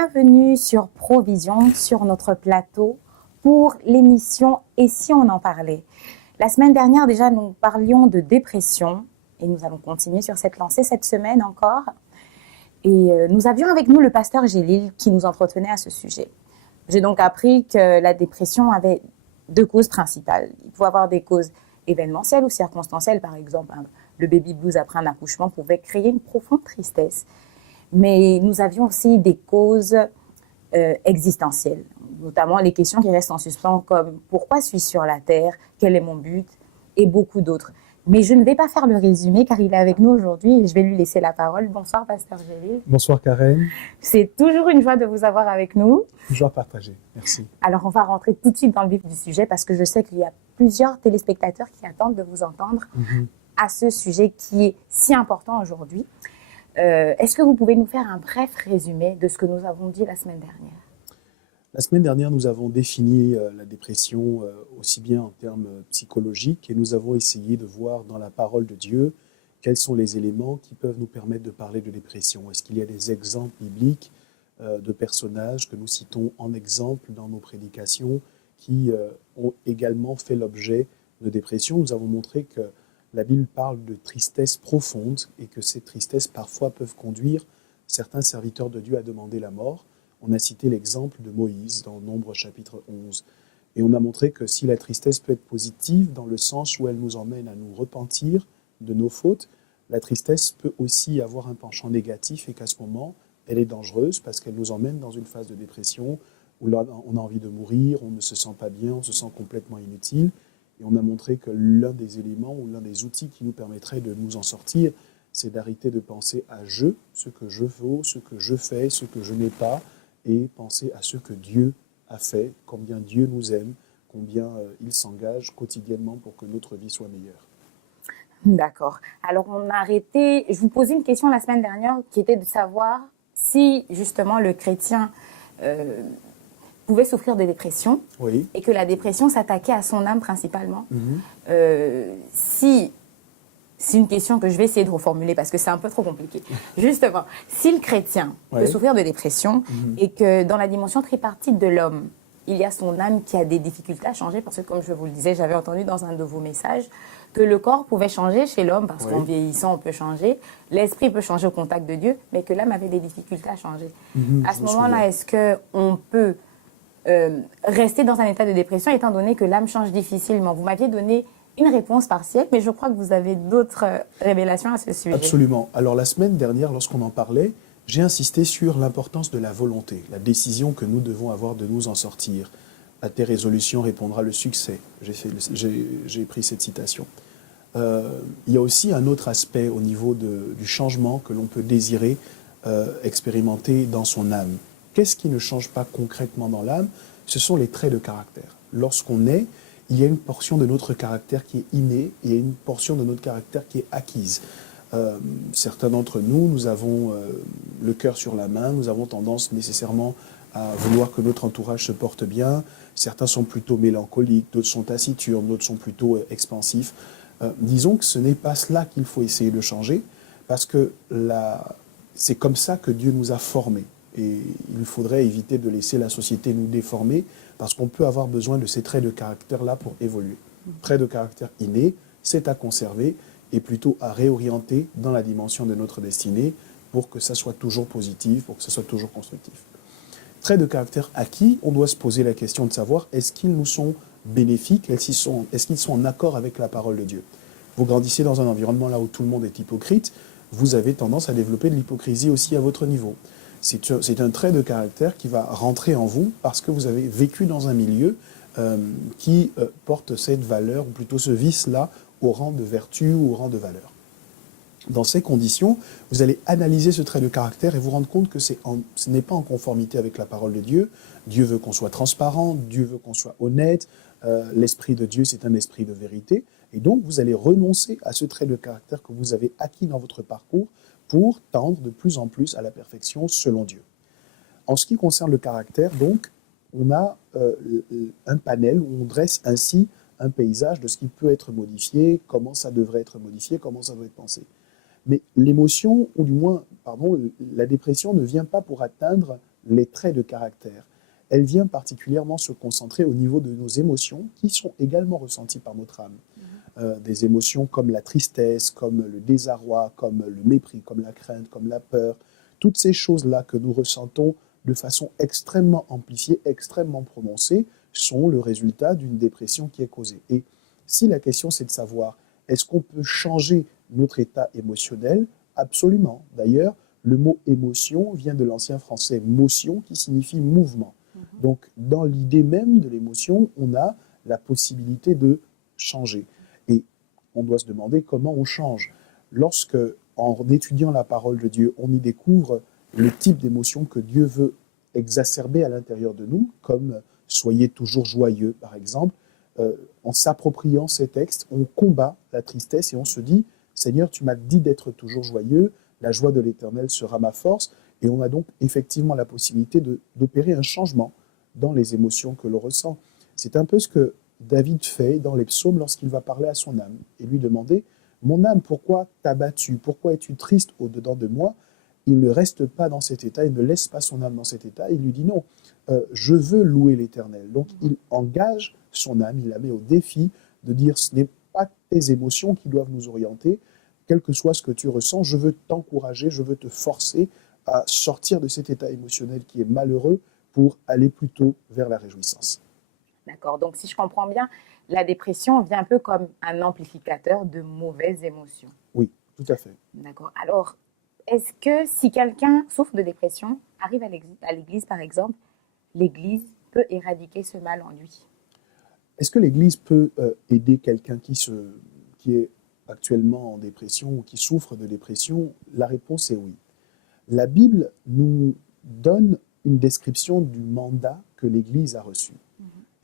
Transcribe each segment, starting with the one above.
Bienvenue sur Provision, sur notre plateau, pour l'émission « Et si on en parlait ?» La semaine dernière, déjà, nous parlions de dépression et nous allons continuer sur cette lancée cette semaine encore. Et nous avions avec nous le pasteur Gélil qui nous entretenait à ce sujet. J'ai donc appris que la dépression avait deux causes principales. Il pouvait avoir des causes événementielles ou circonstancielles. Par exemple, le baby blues après un accouchement pouvait créer une profonde tristesse. Mais nous avions aussi des causes existentielles, notamment les questions qui restent en suspens comme « Pourquoi suis-je sur la Terre ? Quel est mon but ?» et beaucoup d'autres. Mais je ne vais pas faire le résumé car il est avec nous aujourd'hui et je vais lui laisser la parole. Bonsoir, pasteur Gélil. Bonsoir, Karen. C'est toujours une joie de vous avoir avec nous. Joie partagée, merci. Alors, on va rentrer tout de suite dans le vif du sujet parce que je sais qu'il y a plusieurs téléspectateurs qui attendent de vous entendre à ce sujet qui est si important aujourd'hui. Est-ce que vous pouvez nous faire un bref résumé de ce que nous avons dit la semaine dernière ? La semaine dernière, nous avons défini la dépression aussi bien en termes psychologiques et nous avons essayé de voir dans la parole de Dieu quels sont les éléments qui peuvent nous permettre de parler de dépression. Est-ce qu'il y a des exemples bibliques de personnages que nous citons en exemple dans nos prédications qui ont également fait l'objet de dépression ? Nous avons montré que la Bible parle de tristesse profonde et que ces tristesses parfois peuvent conduire certains serviteurs de Dieu à demander la mort. On a cité l'exemple de Moïse dans Nombre chapitre 11. Et on a montré que si la tristesse peut être positive dans le sens où elle nous emmène à nous repentir de nos fautes, la tristesse peut aussi avoir un penchant négatif et qu'à ce moment, elle est dangereuse parce qu'elle nous emmène dans une phase de dépression où là, on a envie de mourir, on ne se sent pas bien, on se sent complètement inutile. Et on a montré que l'un des éléments ou l'un des outils qui nous permettrait de nous en sortir, c'est d'arrêter de penser à je, ce que je vaux, ce que je fais, ce que je n'ai pas, et penser à ce que Dieu a fait, combien Dieu nous aime, combien il s'engage quotidiennement pour que notre vie soit meilleure. D'accord. Alors, on a arrêté... Je vous posais une question la semaine dernière qui était de savoir si, justement, le chrétien pouvait souffrir de dépression et que la dépression s'attaquait à son âme principalement. C'est une question que je vais essayer de reformuler parce que c'est un peu trop compliqué. Justement, si le chrétien peut souffrir de dépression et que dans la dimension tripartite de l'homme, il y a son âme qui a des difficultés à changer, parce que comme je vous le disais, j'avais entendu dans un de vos messages que le corps pouvait changer chez l'homme parce qu'en vieillissant, on peut changer, l'esprit peut changer au contact de Dieu, mais que l'âme avait des difficultés à changer. À ce moment-là, est-ce qu'on peut rester dans un état de dépression étant donné que l'âme change difficilement ? Vous m'aviez donné une réponse partielle, mais je crois que vous avez d'autres révélations à ce sujet. Absolument. Alors la semaine dernière, lorsqu'on en parlait, j'ai insisté sur l'importance de la volonté, la décision que nous devons avoir de nous en sortir. À tes résolutions répondra le succès. J'ai pris cette citation. Il y a aussi un autre aspect au niveau du changement que l'on peut désirer expérimenter dans son âme. Qu'est-ce qui ne change pas concrètement dans l'âme ? Ce sont les traits de caractère. Lorsqu'on est, il y a une portion de notre caractère qui est innée et il y a une portion de notre caractère qui est acquise. Certains d'entre nous, nous avons le cœur sur la main, nous avons tendance nécessairement à vouloir que notre entourage se porte bien. Certains sont plutôt mélancoliques, d'autres sont taciturnes, d'autres sont plutôt expansifs. Disons que ce n'est pas cela qu'il faut essayer de changer, parce que c'est comme ça que Dieu nous a formés. Et il faudrait éviter de laisser la société nous déformer, parce qu'on peut avoir besoin de ces traits de caractère-là pour évoluer. Traits de caractère innés, c'est à conserver et plutôt à réorienter dans la dimension de notre destinée pour que ça soit toujours positif, pour que ça soit toujours constructif. Traits de caractère acquis, on doit se poser la question de savoir est-ce qu'ils nous sont bénéfiques, est-ce qu'ils sont en accord avec la parole de Dieu. Vous grandissez dans un environnement là où tout le monde est hypocrite, vous avez tendance à développer de l'hypocrisie aussi à votre niveau. C'est un trait de caractère qui va rentrer en vous parce que vous avez vécu dans un milieu qui porte cette valeur, ou plutôt ce vice-là, au rang de vertu ou au rang de valeur. Dans ces conditions, vous allez analyser ce trait de caractère et vous rendre compte que ce n'est pas en conformité avec la parole de Dieu. Dieu veut qu'on soit transparent, Dieu veut qu'on soit honnête, l'esprit de Dieu c'est un esprit de vérité. Et donc vous allez renoncer à ce trait de caractère que vous avez acquis dans votre parcours pour tendre de plus en plus à la perfection selon Dieu. En ce qui concerne le caractère, donc, on a un panel où on dresse ainsi un paysage de ce qui peut être modifié, comment ça devrait être modifié, comment ça doit être pensé. Mais l'émotion, ou du moins, la dépression ne vient pas pour atteindre les traits de caractère, elle vient particulièrement se concentrer au niveau de nos émotions qui sont également ressenties par notre âme. Des émotions comme la tristesse, comme le désarroi, comme le mépris, comme la crainte, comme la peur. Toutes ces choses-là que nous ressentons de façon extrêmement amplifiée, extrêmement prononcée, sont le résultat d'une dépression qui est causée. Et si la question c'est de savoir, est-ce qu'on peut changer notre état émotionnel? Absolument. D'ailleurs, le mot émotion vient de l'ancien français motion qui signifie mouvement. Donc, dans l'idée même de l'émotion, on a la possibilité de changer. Et on doit se demander comment on change. Lorsque, en étudiant la parole de Dieu, on y découvre le type d'émotion que Dieu veut exacerber à l'intérieur de nous, comme « soyez toujours joyeux » par exemple, en s'appropriant ces textes, on combat la tristesse et on se dit « Seigneur, tu m'as dit d'être toujours joyeux, la joie de l'Éternel sera ma force ». Et on a donc effectivement la possibilité d'opérer un changement dans les émotions que l'on ressent. C'est un peu ce que David fait dans les psaumes lorsqu'il va parler à son âme et lui demander « Mon âme, pourquoi t'as battu? Pourquoi es-tu triste au-dedans de moi ?» Il ne reste pas dans cet état, il ne laisse pas son âme dans cet état, il lui dit « Non, je veux louer l'Éternel ». Donc il engage son âme, il la met au défi de dire « Ce n'est pas tes émotions qui doivent nous orienter, quel que soit ce que tu ressens, je veux t'encourager, je veux te forcer à sortir de cet état émotionnel qui est malheureux pour aller plutôt vers la réjouissance. » D'accord, donc si je comprends bien, la dépression vient un peu comme un amplificateur de mauvaises émotions. Oui, tout à fait. D'accord, alors est-ce que si quelqu'un souffre de dépression, arrive à l'église par exemple, l'église peut éradiquer ce mal en lui? Est-ce que l'église peut aider quelqu'un qui est actuellement en dépression ou qui souffre de dépression? La réponse est oui. La Bible nous donne une description du mandat que l'Église a reçu.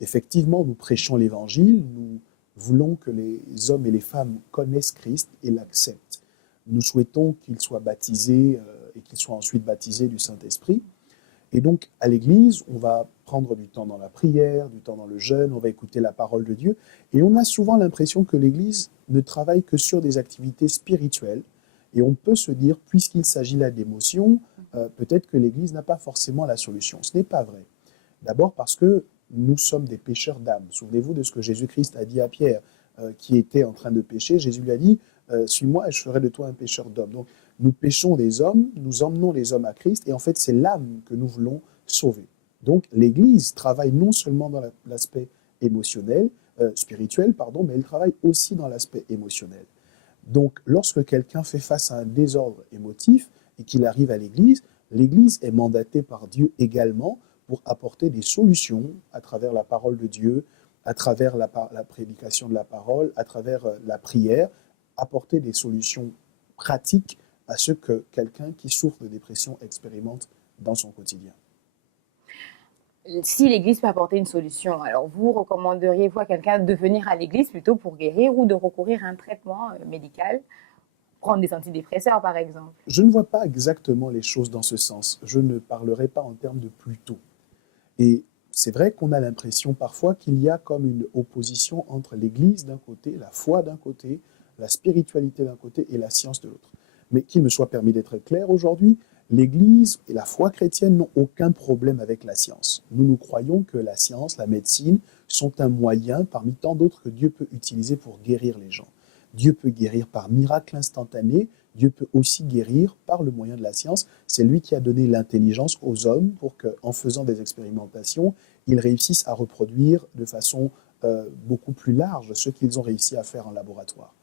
Effectivement, nous prêchons l'Évangile, nous voulons que les hommes et les femmes connaissent Christ et l'acceptent. Nous souhaitons qu'ils soient baptisés et qu'ils soient ensuite baptisés du Saint-Esprit. Et donc, à l'Église, on va prendre du temps dans la prière, du temps dans le jeûne, on va écouter la parole de Dieu. Et on a souvent l'impression que l'Église ne travaille que sur des activités spirituelles. Et on peut se dire, puisqu'il s'agit là d'émotions, peut-être que l'Église n'a pas forcément la solution. Ce n'est pas vrai. D'abord parce que nous sommes des pécheurs d'âme. Souvenez-vous de ce que Jésus-Christ a dit à Pierre, qui était en train de pécher. Jésus lui a dit, suis-moi et je ferai de toi un pécheur d'hommes. Donc, nous péchons des hommes, nous emmenons les hommes à Christ, et en fait, c'est l'âme que nous voulons sauver. Donc, l'Église travaille non seulement dans l'aspect émotionnel, spirituel, pardon, mais elle travaille aussi dans l'aspect émotionnel. Donc, lorsque quelqu'un fait face à un désordre émotif et qu'il arrive à l'Église, l'Église est mandatée par Dieu également pour apporter des solutions à travers la parole de Dieu, à travers la prédication de la parole, à travers la prière, apporter des solutions pratiques à ce que quelqu'un qui souffre de dépression expérimente dans son quotidien. Si l'Église peut apporter une solution, alors vous recommanderiez-vous à quelqu'un de venir à l'Église plutôt pour guérir ou de recourir à un traitement médical, prendre des antidépresseurs par exemple? Je ne vois pas exactement les choses dans ce sens. Je ne parlerai pas en termes de plutôt. Et c'est vrai qu'on a l'impression parfois qu'il y a comme une opposition entre l'Église d'un côté, la foi d'un côté, la spiritualité d'un côté et la science de l'autre. Mais qu'il me soit permis d'être clair aujourd'hui, l'Église et la foi chrétienne n'ont aucun problème avec la science. Nous croyons que la science, la médecine, sont un moyen parmi tant d'autres que Dieu peut utiliser pour guérir les gens. Dieu peut guérir par miracle instantané, Dieu peut aussi guérir par le moyen de la science. C'est lui qui a donné l'intelligence aux hommes pour qu'en faisant des expérimentations, ils réussissent à reproduire de façon beaucoup plus large ce qu'ils ont réussi à faire en laboratoire.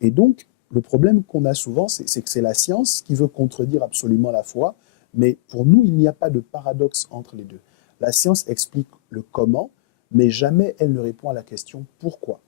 Et donc, le problème qu'on a souvent, c'est que c'est la science qui veut contredire absolument la foi, mais pour nous, il n'y a pas de paradoxe entre les deux. La science explique le comment, mais jamais elle ne répond à la question pourquoi.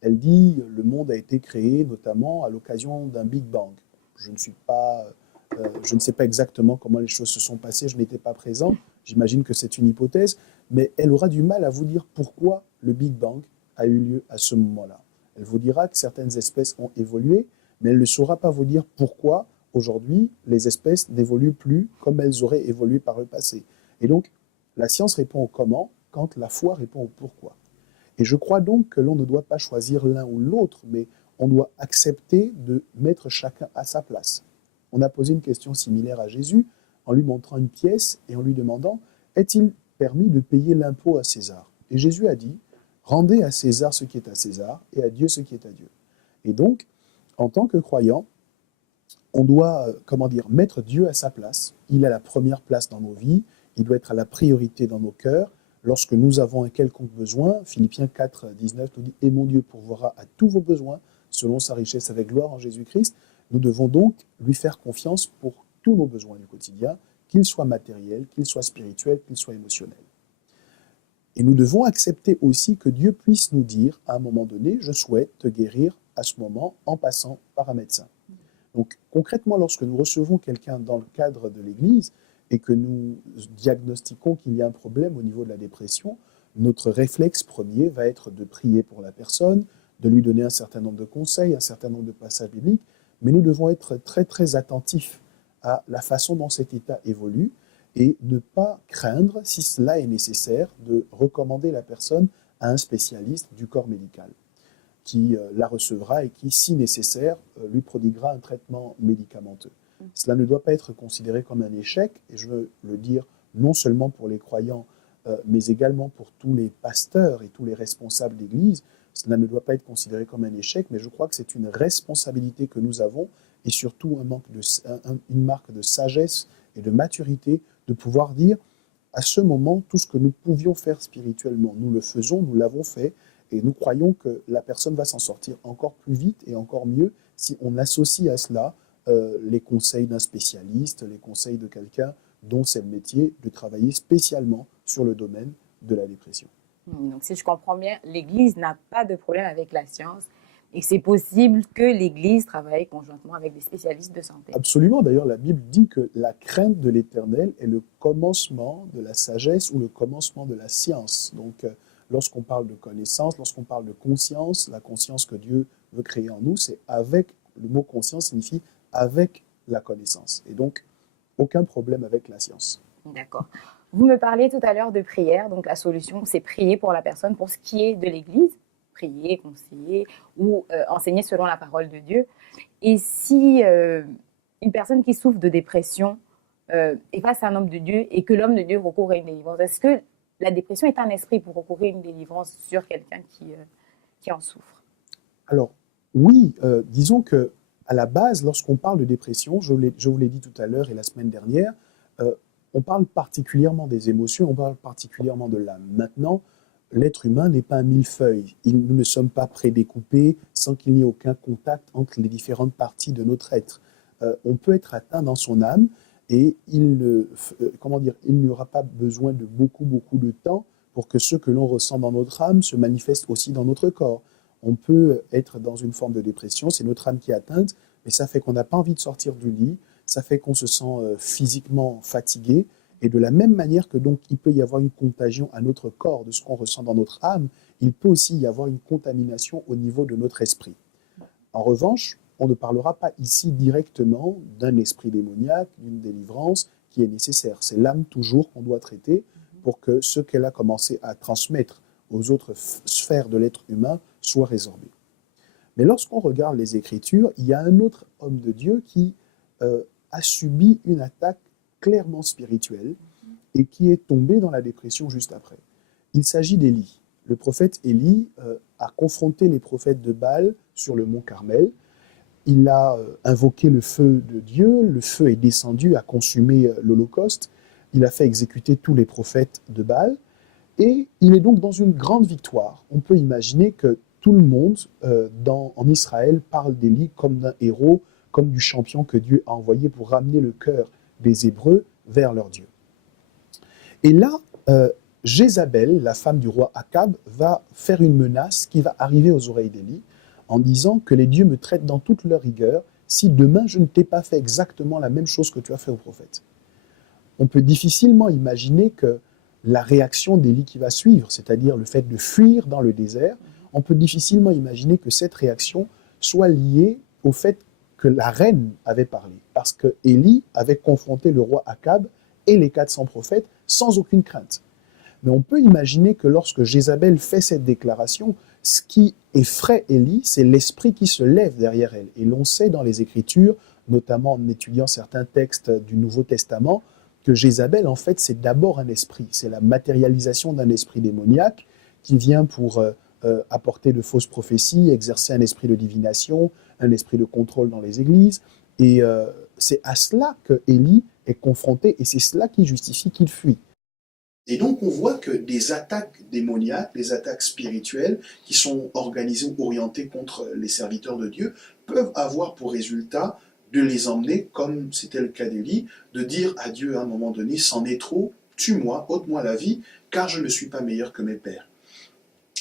Elle dit le monde a été créé notamment à l'occasion d'un Big Bang. Je ne sais pas exactement comment les choses se sont passées, je n'étais pas présent, j'imagine que c'est une hypothèse, mais elle aura du mal à vous dire pourquoi le Big Bang a eu lieu à ce moment-là. Elle vous dira que certaines espèces ont évolué, mais elle ne saura pas vous dire pourquoi, aujourd'hui, les espèces n'évoluent plus comme elles auraient évolué par le passé. Et donc, la science répond au comment, quand la foi répond au pourquoi. Et je crois donc que l'on ne doit pas choisir l'un ou l'autre, mais on doit accepter de mettre chacun à sa place. On a posé une question similaire à Jésus. en lui montrant une pièce et en lui demandant « Est-il permis de payer l'impôt à César ?» Et Jésus a dit « Rendez à César ce qui est à César et à Dieu ce qui est à Dieu. » Et donc, en tant que croyant, on doit, mettre Dieu à sa place. Il a la première place dans nos vies, il doit être à la priorité dans nos cœurs. Lorsque nous avons un quelconque besoin, Philippiens 4, 19 nous dit « Et mon Dieu pourvoira à tous vos besoins, selon sa richesse avec gloire en Jésus-Christ. » Nous devons donc lui faire confiance pour tous nos besoins du quotidien, qu'ils soient matériels, qu'ils soient spirituels, qu'ils soient émotionnels. Et nous devons accepter aussi que Dieu puisse nous dire, à un moment donné, je souhaite te guérir à ce moment en passant par un médecin. Donc concrètement, lorsque nous recevons quelqu'un dans le cadre de l'Église et que nous diagnostiquons qu'il y a un problème au niveau de la dépression, notre réflexe premier va être de prier pour la personne, de lui donner un certain nombre de conseils, un certain nombre de passages bibliques, mais nous devons être très très attentifs à la façon dont cet état évolue et ne pas craindre, si cela est nécessaire, de recommander la personne à un spécialiste du corps médical qui la recevra et qui, si nécessaire, lui prodiguera un traitement médicamenteux. Cela ne doit pas être considéré comme un échec, et je veux le dire non seulement pour les croyants, mais également pour tous les pasteurs et tous les responsables d'Église. Cela ne doit pas être considéré comme un échec, mais je crois que c'est une responsabilité que nous avons, et surtout une marque de sagesse et de maturité, de pouvoir dire, à ce moment, tout ce que nous pouvions faire spirituellement, nous le faisons, nous l'avons fait, et nous croyons que la personne va s'en sortir encore plus vite et encore mieux si on associe à cela les conseils d'un spécialiste, les conseils de quelqu'un dont c'est le métier de travailler spécialement sur le domaine de la dépression. Donc, si je comprends bien, l'Église n'a pas de problème avec la science et c'est possible que l'Église travaille conjointement avec des spécialistes de santé. Absolument. D'ailleurs, la Bible dit que la crainte de l'Éternel est le commencement de la sagesse ou le commencement de la science. Donc, lorsqu'on parle de connaissance, lorsqu'on parle de conscience, la conscience que Dieu veut créer en nous, c'est avec, le mot conscience signifie avec la connaissance. Et donc, aucun problème avec la science. D'accord. Vous me parliez tout à l'heure de prière, donc la solution, c'est prier pour la personne pour ce qui est de l'Église, prier, conseiller ou enseigner selon la parole de Dieu. Et si une personne qui souffre de dépression est face à un homme de Dieu et que l'homme de Dieu recourt à une délivrance, est-ce que la dépression est un esprit pour recourir à une délivrance sur quelqu'un qui en souffre? Alors, oui, disons que à la base, lorsqu'on parle de dépression, je vous l'ai dit tout à l'heure et la semaine dernière, on parle particulièrement des émotions, on parle particulièrement de l'âme. Maintenant, l'être humain n'est pas un millefeuille. Nous ne sommes pas prédécoupés sans qu'il n'y ait aucun contact entre les différentes parties de notre être. On peut être atteint dans son âme et il n'y aura pas besoin de beaucoup de temps pour que ce que l'on ressent dans notre âme se manifeste aussi dans notre corps. On peut être dans une forme de dépression, c'est notre âme qui est atteinte, mais ça fait qu'on n'a pas envie de sortir du lit, ça fait qu'on se sent physiquement fatigué, et de la même manière que donc il peut y avoir une contagion à notre corps de ce qu'on ressent dans notre âme, il peut aussi y avoir une contamination au niveau de notre esprit. En revanche, on ne parlera pas ici directement d'un esprit démoniaque, d'une délivrance qui est nécessaire. C'est l'âme toujours qu'on doit traiter pour que ce qu'elle a commencé à transmettre aux autres sphères de l'être humain soit résorbé. Mais lorsqu'on regarde les Écritures, il y a un autre homme de Dieu qui a subi une attaque clairement spirituelle et qui est tombé dans la dépression juste après. Il s'agit d'Élie. Le prophète Élie a confronté les prophètes de Baal sur le mont Carmel. Il a invoqué le feu de Dieu, le feu est descendu, a consumé l'Holocauste, il a fait exécuter tous les prophètes de Baal, et il est donc dans une grande victoire. On peut imaginer que tout le monde en Israël parle d'Élie comme d'un héros, comme du champion que Dieu a envoyé pour ramener le cœur des Hébreux vers leur Dieu. Et là, Jézabel, la femme du roi Akab, va faire une menace qui va arriver aux oreilles d'Élie en disant que les dieux me traitent dans toute leur rigueur si demain je ne t'ai pas fait exactement la même chose que tu as fait au prophète. On peut difficilement imaginer que la réaction d'Élie qui va suivre, c'est-à-dire le fait de fuir dans le désert, on peut difficilement imaginer que cette réaction soit liée au fait que la reine avait parlé, parce que Élie avait confronté le roi Akab et les 400 prophètes sans aucune crainte. Mais on peut imaginer que lorsque Jézabel fait cette déclaration, ce qui effraie Élie, c'est l'esprit qui se lève derrière elle. Et l'on sait dans les Écritures, notamment en étudiant certains textes du Nouveau Testament, que Jézabel, en fait, c'est d'abord un esprit. C'est la matérialisation d'un esprit démoniaque qui vient pour apporter de fausses prophéties, exercer un esprit de divination, un esprit de contrôle dans les églises. Et c'est à cela que Élie est confronté, et c'est cela qui justifie qu'il fuit. Et donc on voit que des attaques démoniaques, des attaques spirituelles qui sont organisées ou orientées contre les serviteurs de Dieu peuvent avoir pour résultat de les emmener, comme c'était le cas d'Élie, de dire à Dieu à un moment donné, c'en est trop, tue-moi, ôte-moi la vie, car je ne suis pas meilleur que mes pères.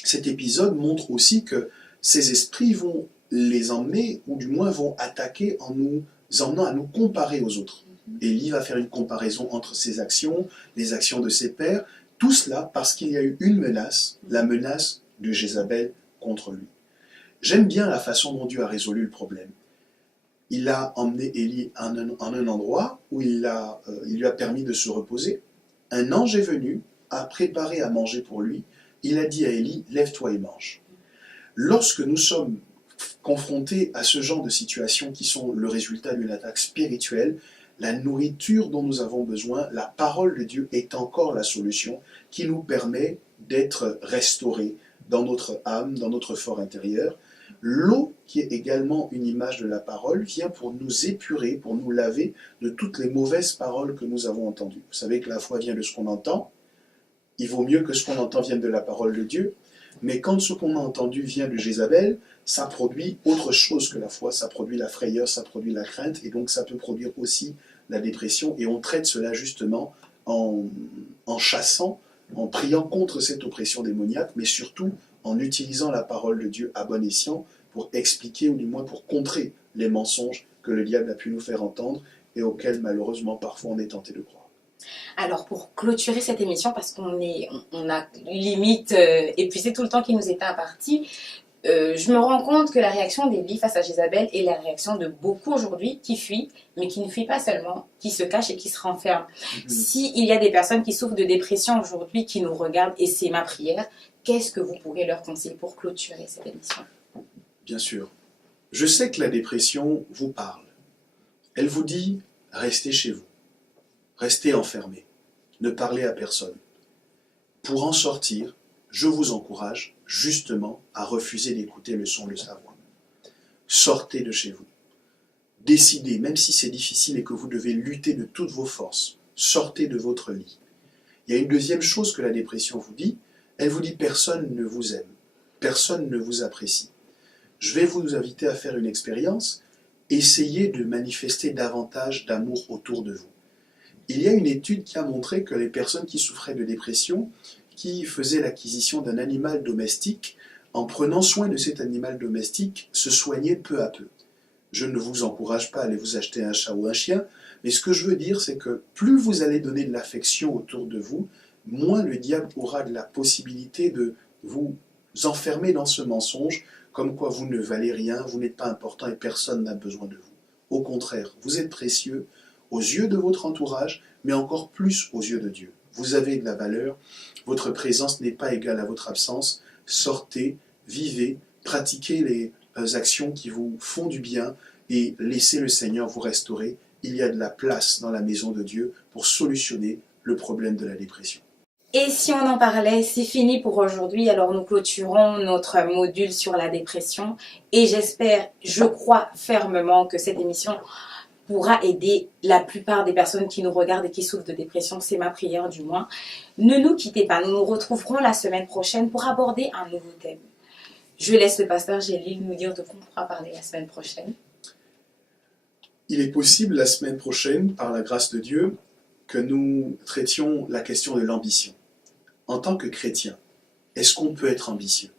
Cet épisode montre aussi que ces esprits vont les emmener, ou du moins vont attaquer en nous emmenant à nous comparer aux autres. Élie va faire une comparaison entre ses actions, les actions de ses pères, tout cela parce qu'il y a eu une menace, la menace de Jézabel contre lui. J'aime bien la façon dont Dieu a résolu le problème. Il a emmené Élie en un endroit où il lui a permis de se reposer. Un ange est venu, a préparé à manger pour lui. Il a dit à Élie, lève-toi et mange. Lorsque nous sommes confrontés à ce genre de situations qui sont le résultat d'une attaque spirituelle, la nourriture dont nous avons besoin, la parole de Dieu est encore la solution qui nous permet d'être restaurés dans notre âme, dans notre fort intérieur. L'eau, qui est également une image de la parole, vient pour nous épurer, pour nous laver de toutes les mauvaises paroles que nous avons entendues. Vous savez que la foi vient de ce qu'on entend. Il vaut mieux que ce qu'on entend vienne de la parole de Dieu. Mais quand ce qu'on a entendu vient de Jézabel, ça produit autre chose que la foi, ça produit la frayeur, ça produit la crainte, et donc ça peut produire aussi la dépression, et on traite cela justement en chassant, en priant contre cette oppression démoniaque, mais surtout en utilisant la parole de Dieu à bon escient pour expliquer, ou du moins pour contrer les mensonges que le diable a pu nous faire entendre, et auxquels malheureusement parfois on est tenté de croire. Alors, pour clôturer cette émission, parce qu'on a limite épuisé tout le temps qui nous était imparti, je me rends compte que la réaction d'Élie face à Jézabel est la réaction de beaucoup aujourd'hui qui fuient, mais qui ne fuient pas seulement, qui se cachent et qui se renferment. S'il y a des personnes qui souffrent de dépression aujourd'hui, qui nous regardent, et c'est ma prière, qu'est-ce que vous pourrez leur conseiller pour clôturer cette émission? Bien sûr. Je sais que la dépression vous parle. Elle vous dit, restez chez vous. Restez enfermés, ne parlez à personne. Pour en sortir, je vous encourage justement à refuser d'écouter le son de sa voix. Sortez de chez vous. Décidez, même si c'est difficile et que vous devez lutter de toutes vos forces, sortez de votre lit. Il y a une deuxième chose que la dépression vous dit, elle vous dit personne ne vous aime, personne ne vous apprécie. Je vais vous inviter à faire une expérience, essayez de manifester davantage d'amour autour de vous. Il y a une étude qui a montré que les personnes qui souffraient de dépression, qui faisaient l'acquisition d'un animal domestique, en prenant soin de cet animal domestique, se soignaient peu à peu. Je ne vous encourage pas à aller vous acheter un chat ou un chien, mais ce que je veux dire, c'est que plus vous allez donner de l'affection autour de vous, moins le diable aura de la possibilité de vous enfermer dans ce mensonge, comme quoi vous ne valez rien, vous n'êtes pas important et personne n'a besoin de vous. Au contraire, vous êtes précieux, aux yeux de votre entourage, mais encore plus aux yeux de Dieu. Vous avez de la valeur, votre présence n'est pas égale à votre absence. Sortez, vivez, pratiquez les actions qui vous font du bien et laissez le Seigneur vous restaurer. Il y a de la place dans la maison de Dieu pour solutionner le problème de la dépression. Et si on en parlait, c'est fini pour aujourd'hui. Alors nous clôturons notre module sur la dépression et j'espère, je crois fermement que cette émission pourra aider la plupart des personnes qui nous regardent et qui souffrent de dépression. C'est ma prière du moins. Ne nous quittez pas, nous nous retrouverons la semaine prochaine pour aborder un nouveau thème. Je laisse le pasteur Gélil nous dire de quoi on pourra parler la semaine prochaine. Il est possible la semaine prochaine, par la grâce de Dieu, que nous traitions la question de l'ambition. En tant que chrétien, est-ce qu'on peut être ambitieux?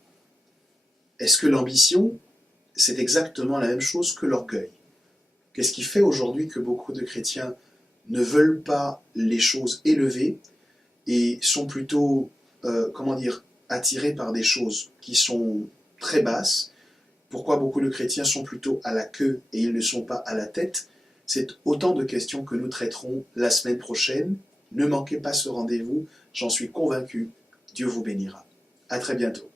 Est-ce que l'ambition, c'est exactement la même chose que l'orgueil? Qu'est-ce qui fait aujourd'hui que beaucoup de chrétiens ne veulent pas les choses élevées et sont plutôt, attirés par des choses qui sont très basses? Pourquoi beaucoup de chrétiens sont plutôt à la queue et ils ne sont pas à la tête? C'est autant de questions que nous traiterons la semaine prochaine. Ne manquez pas ce rendez-vous, j'en suis convaincu. Dieu vous bénira. À très bientôt.